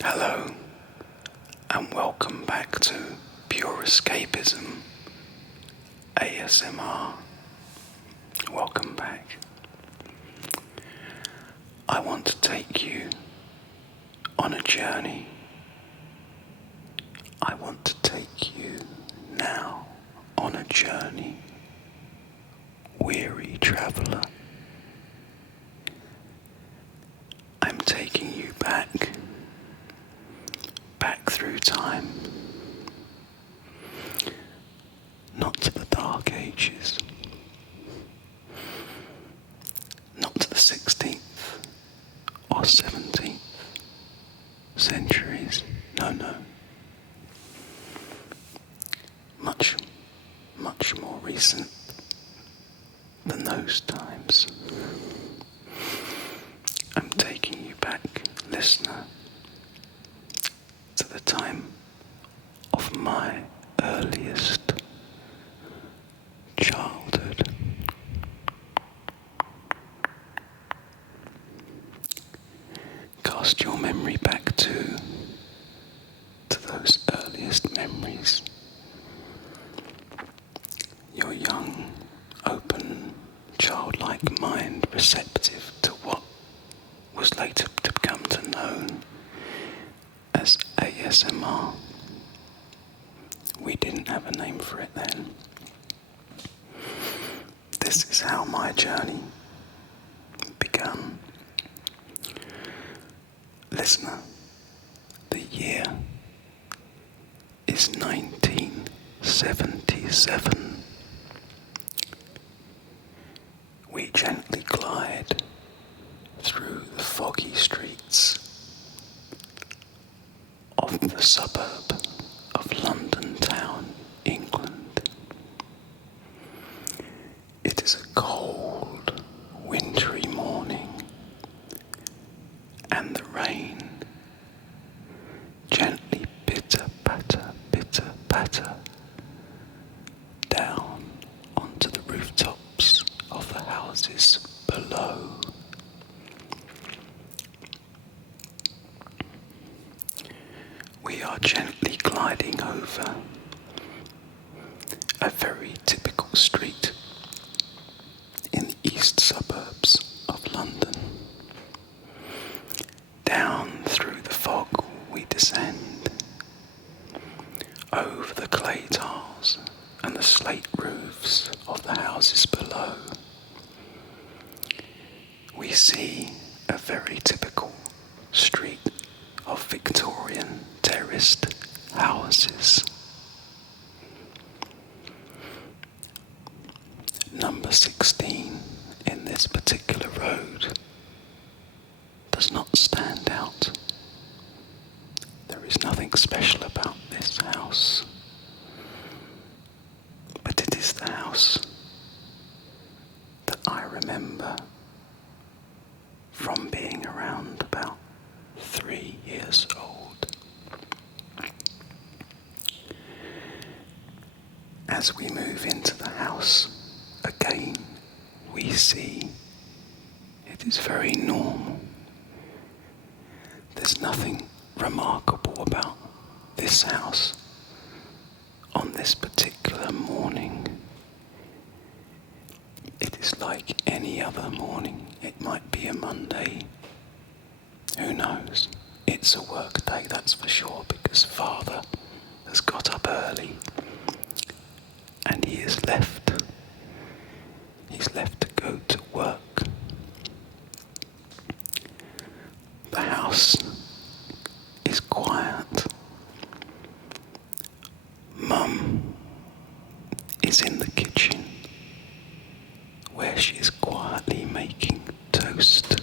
Hello, and welcome back to Pure Escapism ASMR. Welcome back. I want to take you on a journey. I want to take you now on a journey, weary traveller. I'm taking you back through time, not to the Dark Ages, not to the 16th or 17th centuries, no. Much more recent than those times. I'm taking you back, listener, to the time of my earliest childhood. Cast your memory back to those earliest memories. Your young, open, childlike mind, receptive to what was later to become known as ASMR. We didn't have a name for it then. This is how my journey began. Listener, the year is 1977. We gently glide through the foggy streets of the suburb of London town, England. It is a cold, wintry morning, and the rain gently pitter-patter down onto the rooftops of the houses below. We are gently gliding over a very typical street in the east suburbs of London. Down through the fog we descend, over the clay tiles and the slate roofs of the houses below. We see a very typical street of Victorian terraced houses. Number 16 in this particular road does not stand out. There is nothing special about this house, but it is the house that I remember from being around about 3 years old. As we move into the house, again we see it is very normal. There's nothing remarkable about this house on this particular morning. It is like any other morning. It might be a Monday. Who knows? It's a work day, that's for sure, because Father has got up early and he is left. He's left to go to work. The house is quiet. Mum is in the kitchen where she is quietly making toast.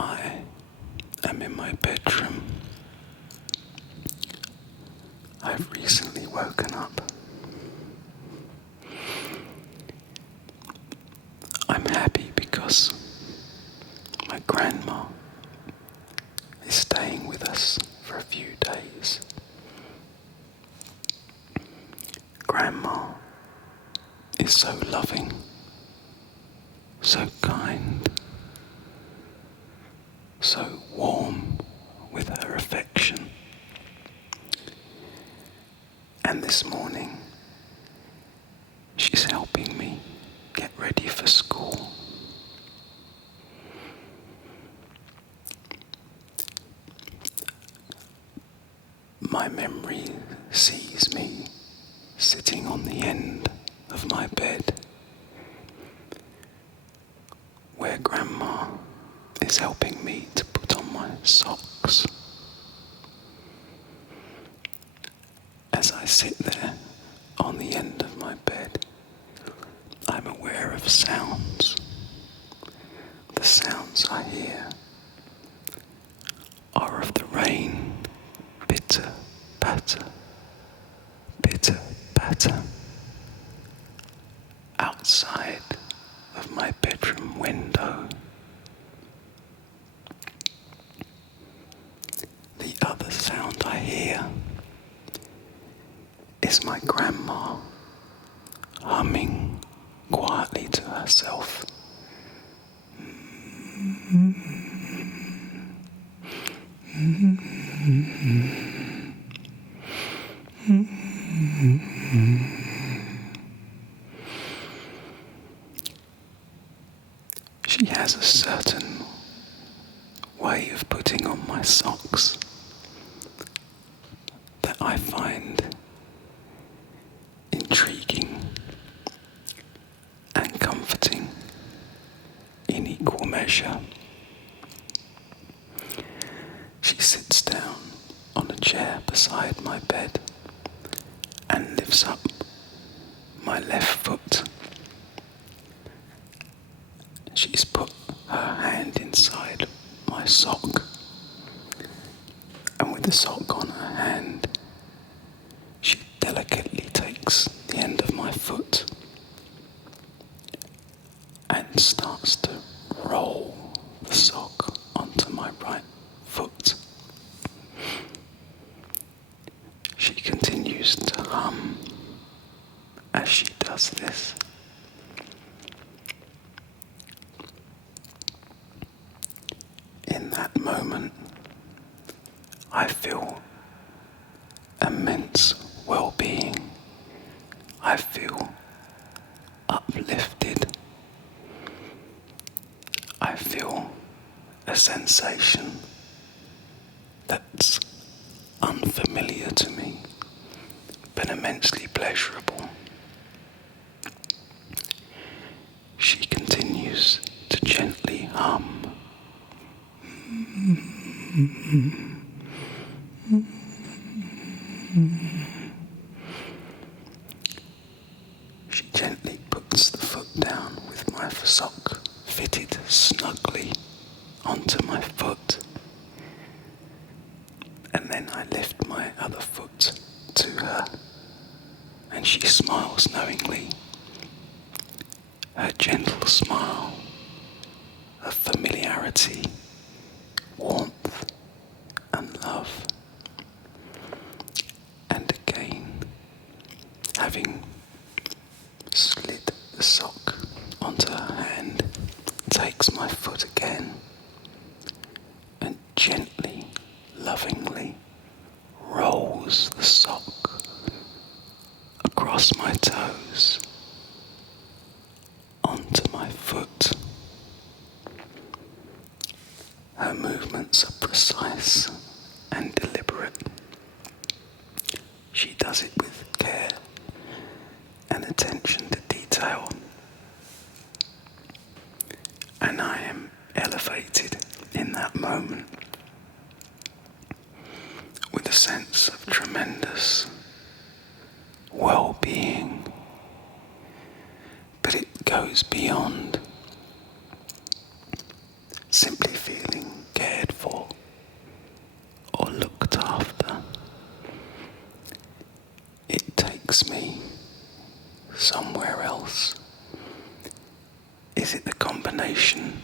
I am in my bedroom. I've recently woken up. I'm happy because my grandma is staying with us for a few days. Grandma is so loving, so kind, so warm with her affection. And this morning, she's helping me get ready for school. My memory sees me sitting on the end of my bed, where Grandma is helping me to put on my socks. As I sit there on the end of my bed, I'm aware of sounds. The sounds I hear are of the rain, pitter, patter, outside of my bedroom window. The other sound I hear is my grandma humming quietly to herself. She has a certain way of putting on my socks that I find intriguing and comforting in equal measure. She sits down on a chair beside my bed and lifts up my left foot. She's put her hand inside my sock, and with the sock on her hand, she delicately takes the end of my foot and starts to roll the sock onto my right foot. She continues to hum as she does this. In that moment, I feel immense well-being. I feel uplifted. I feel a sensation that's unfamiliar to me, but immensely pleasurable. She continues to gently hum. She gently puts the foot down with my sock fitted snugly onto my foot, and then I lift my other foot to her, and she smiles knowingly. Her gentle smile of familiarity, warmth and love. And again, having slid the sock onto her hand, takes my foot again and gently, lovingly rolls the sock across my toes onto my foot. Her movements are precise and deliberate. She does it with care and attention to detail. And I am elevated in that moment with a sense of tremendous well-being. But it goes beyond simply feeling cared for or looked after. It takes me somewhere else. Is it the combination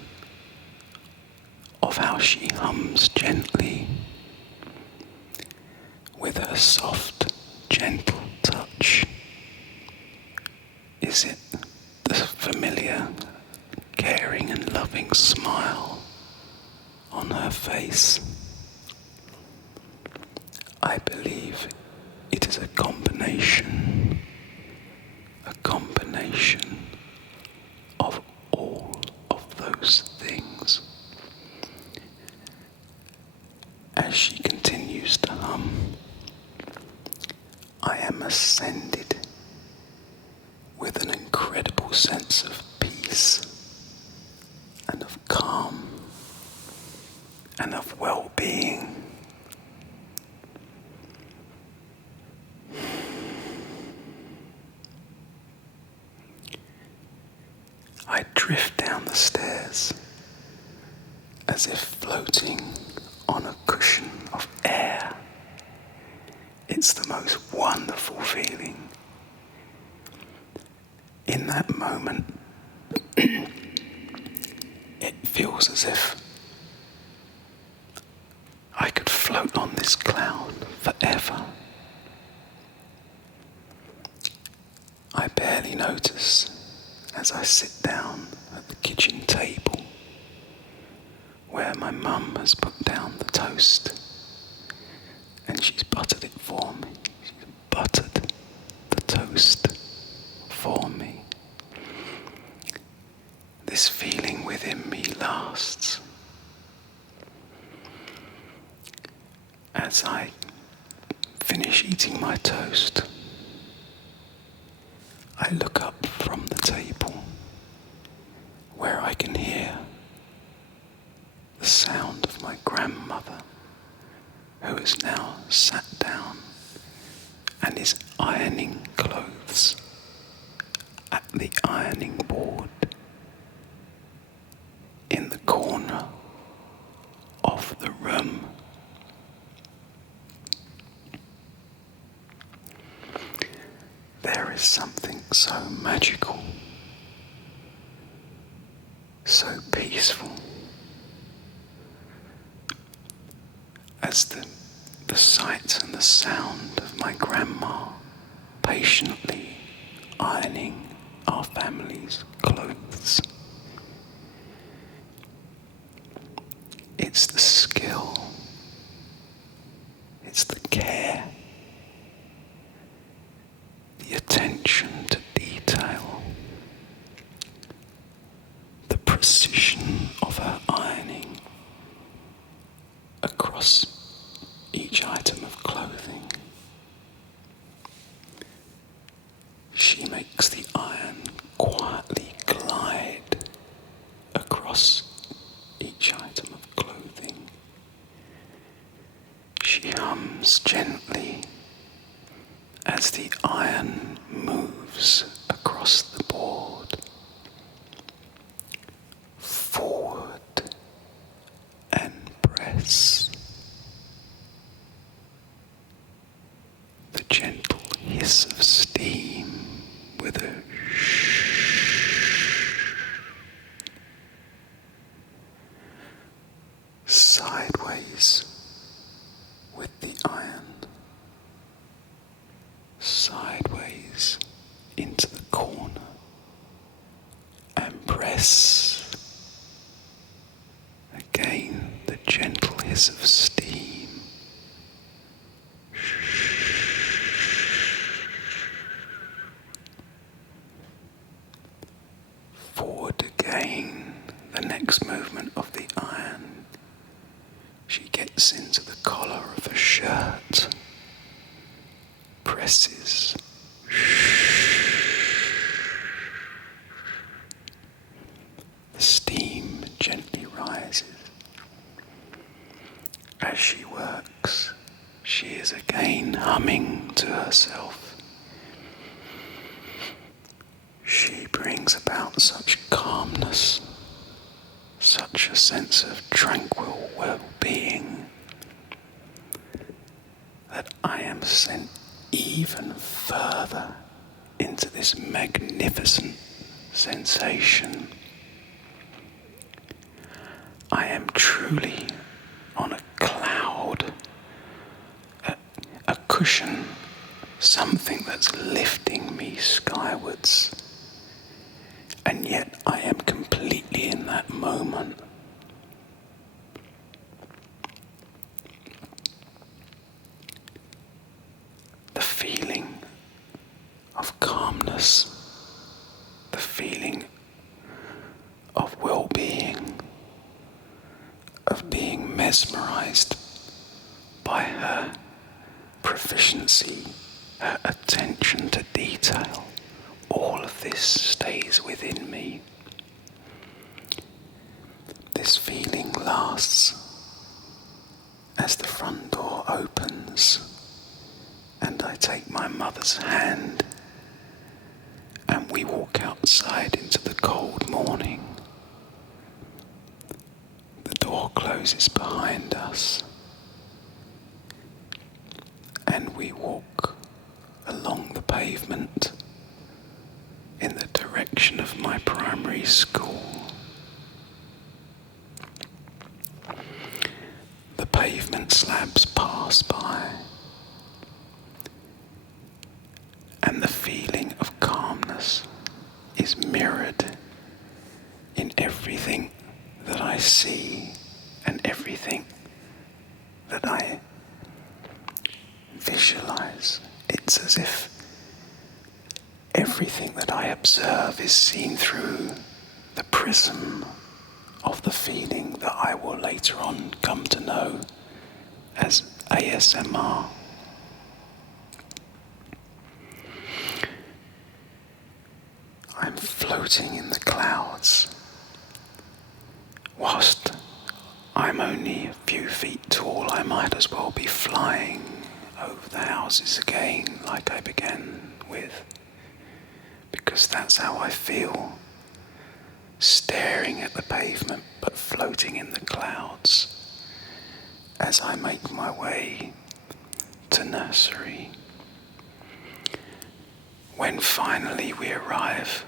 of how she hums gently with her soft, gentle touch face. I believe it is a combination of all of those things. As she continues to hum, I am ascended with an incredible sense of peace and of calm and of well-being. I drift down the stairs as if floating on a cushion of air. It's the most wonderful feeling. In that moment, it feels as if I could float on this cloud forever. I barely notice as I sit down at the kitchen table where my mum has put down the toast and she's buttered it for me. She's buttered the toast for me. This feeling within me lasts. As I finish eating my toast, I look up from the table where I can hear the sound of my grandmother, who is now sat down and is ironing clothes at the ironing board in the corner of the room. There is something so magical, so peaceful, as the sight and the sound of my grandma patiently ironing our family's clothes. It's the skill, it's the care, the attention to detail, the precision of her ironing across each item of clothing. She makes the iron quietly glide across each item of clothing. She hums gently as the iron moves across the board, forward and press. The gentle hiss of steam with a shh. Sideways with the iron. Sideways into the corner and press. Again, the gentle hiss of steam. Forward again, the next movement of the iron. She gets into the collar of a shirt. Presses. The steam gently rises. As she works, she is again humming to herself. She brings about such calmness, such a sense of tranquil well-being, that I am sent even further into this magnificent sensation. I am truly on a cloud, a cushion, something that's lifting me skywards. And yet I am completely in that moment. calmness, the feeling of well-being, of being mesmerized by her proficiency, her attention to detail. All of this stays within me. This feeling lasts as the front door opens and I take my mother's hand and we walk outside into the cold morning. The door closes behind us and we walk along the pavement in the direction of my primary school. The pavement slabs pass by, and the feeling of calmness is mirrored in everything that I see and everything that I visualize. It's as if everything that I observe is seen through the prism of the feeling that I will later on come to know as ASMR. I'm floating in the clouds. Whilst I'm only a few feet tall, I might as well be flying over the houses again like I began with, because that's how I feel, staring at the pavement but floating in the clouds as I make my way to nursery. When finally we arrive,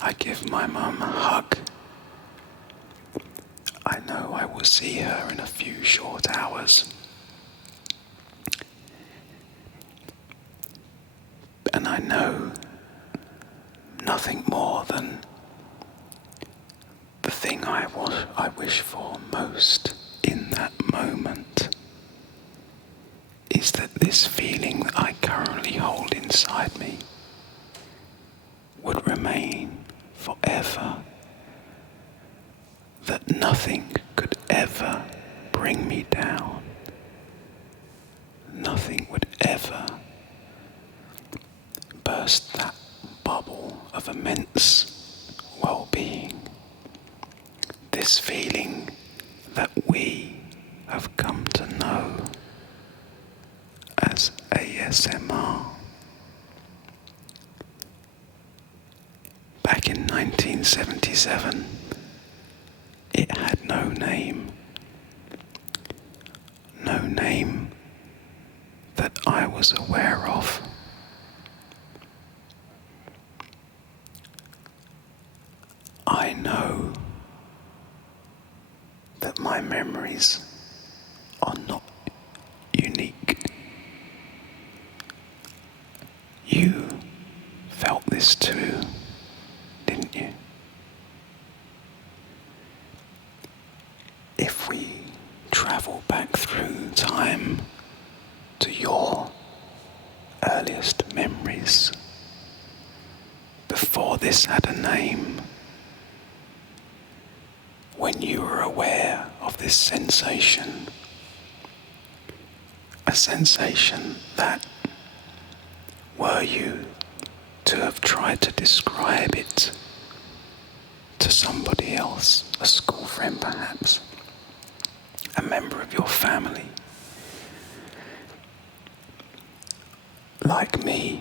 I give my mum a hug. I know I will see her in a few short hours. And I know nothing more than the thing I wish for most in that moment is that this feeling that I currently hold inside me would remain forever, that nothing could ever bring me down, nothing would ever burst that bubble of immense well-being, this feeling that we have come to know as ASMR. Back in 1977, it had no name that I was aware of. I know that my memories are not unique. You felt this too, didn't you? If we travel back through time to your earliest memories, before this had a name, when you were aware of this sensation, a sensation that, were you to have tried to describe it to somebody else, a school friend perhaps, a member of your family, like me,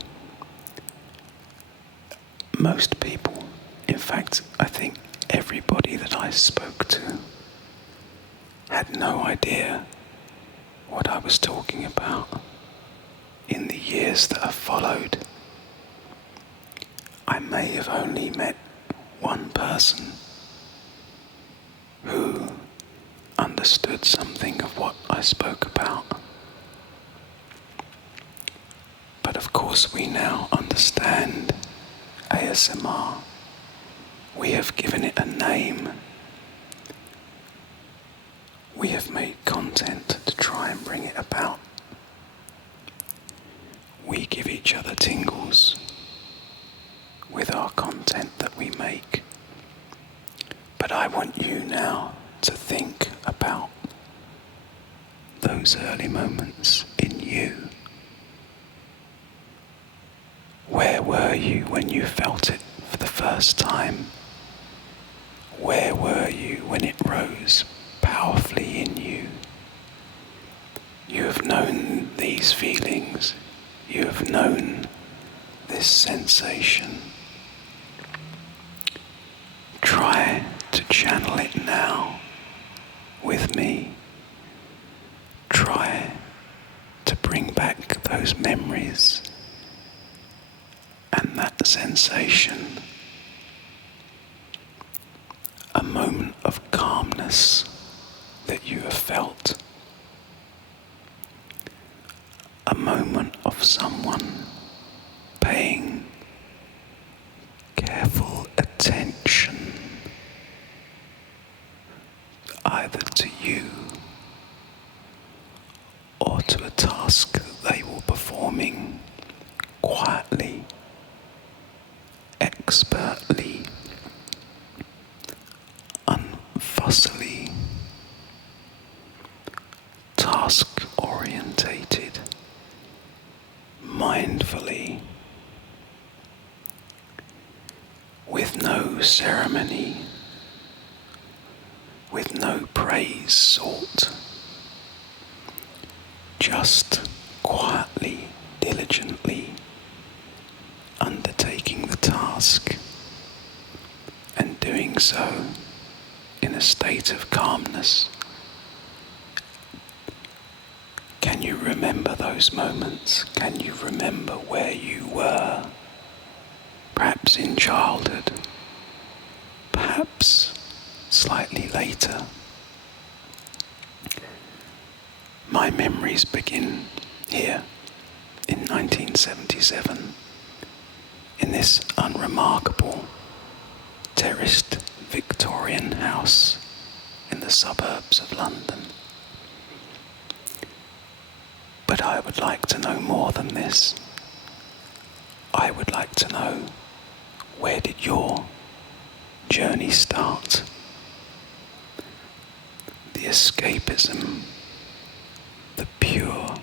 most people, in fact, I think everybody that I spoke to had no idea what I was talking about. In the years that have followed, I may have only met one person who understood something of what I spoke about. But of course we now understand ASMR. We have given it a name. We have made content to try and bring it about. We give each other tingles with our content that we make. But I want you now to think about those early moments in you. Where were you when you felt it for the first time? Where were you when it rose powerfully in you? You have known these feelings. You have known this sensation. Try to channel it now with me. Try to bring back those memories and that sensation. A moment of calmness that you have felt. A moment of someone paying careful attention either to you or to a task that they were performing quietly, expertly, unfussily, task-orientated, mindfully, with no ceremony, with no praise sought, just quietly, diligently undertaking the task and doing so in a state of calmness. Can you remember those moments? Can you remember where you were? Perhaps in childhood, perhaps slightly later. My memories begin here in 1977 in this unremarkable terraced Victorian house in the suburbs of London. But I would like to know more than this. I would like to know, where did your journey start? The escapism, the pure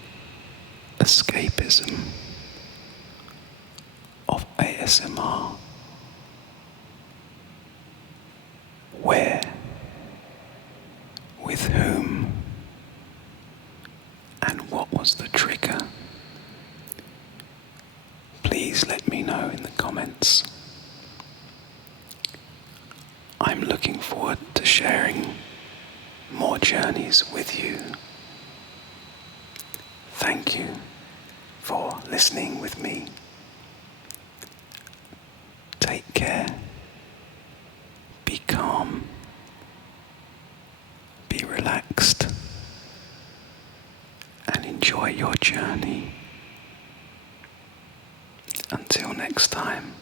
escapism of ASMR. Where? With whom? And what was the trigger? Please let me know in the comments. I'm looking forward to sharing more journeys with you. Thank you for listening with me. Take care. Be calm. Be relaxed. And enjoy your journey. Until next time.